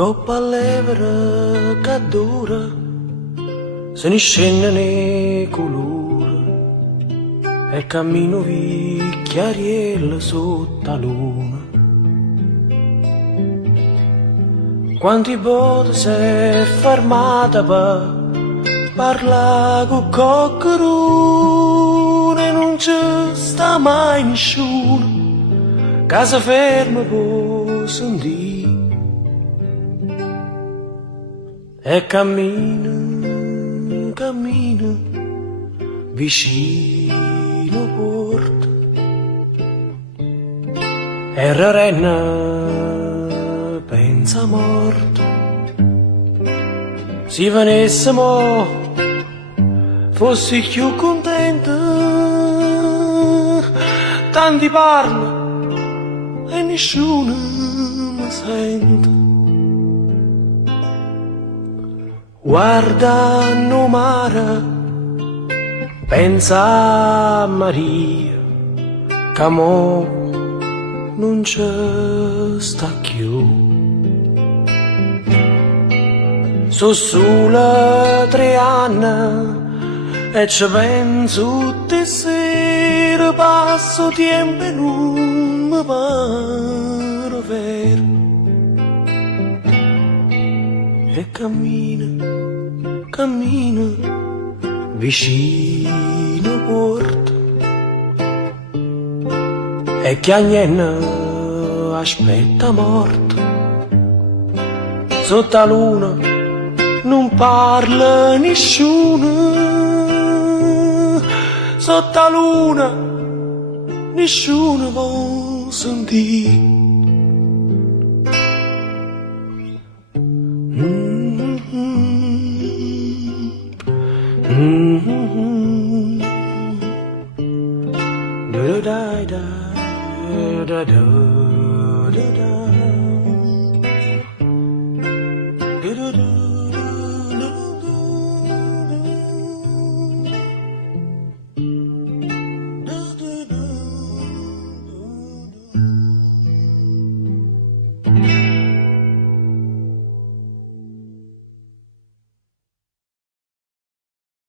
Coppa levere che dura, se ne scende nei colori, e cammino vi chiarielle sotto la luna. Quanti volte si è fermata per parlare con qualcuno e non c'è sta mai nessuno, casa ferma può sentire. E cammina, cammina, vicino porta, e Rarenna pensa morta. Se venissimo, fossi più contenta, tanti parla e nessuno mi sente. Guarda no mare, pensa a Maria, che mo non c'è sta più. Sono solo 3 anni e ci penso tutte sere, passo tempo e non mi pare vero. E cammina, cammina, vicino porta, e chiagnenna aspetta morta. Sotto la luna non parla nessuno, sotto la luna nessuno vuol sentire. Da da da da da da da.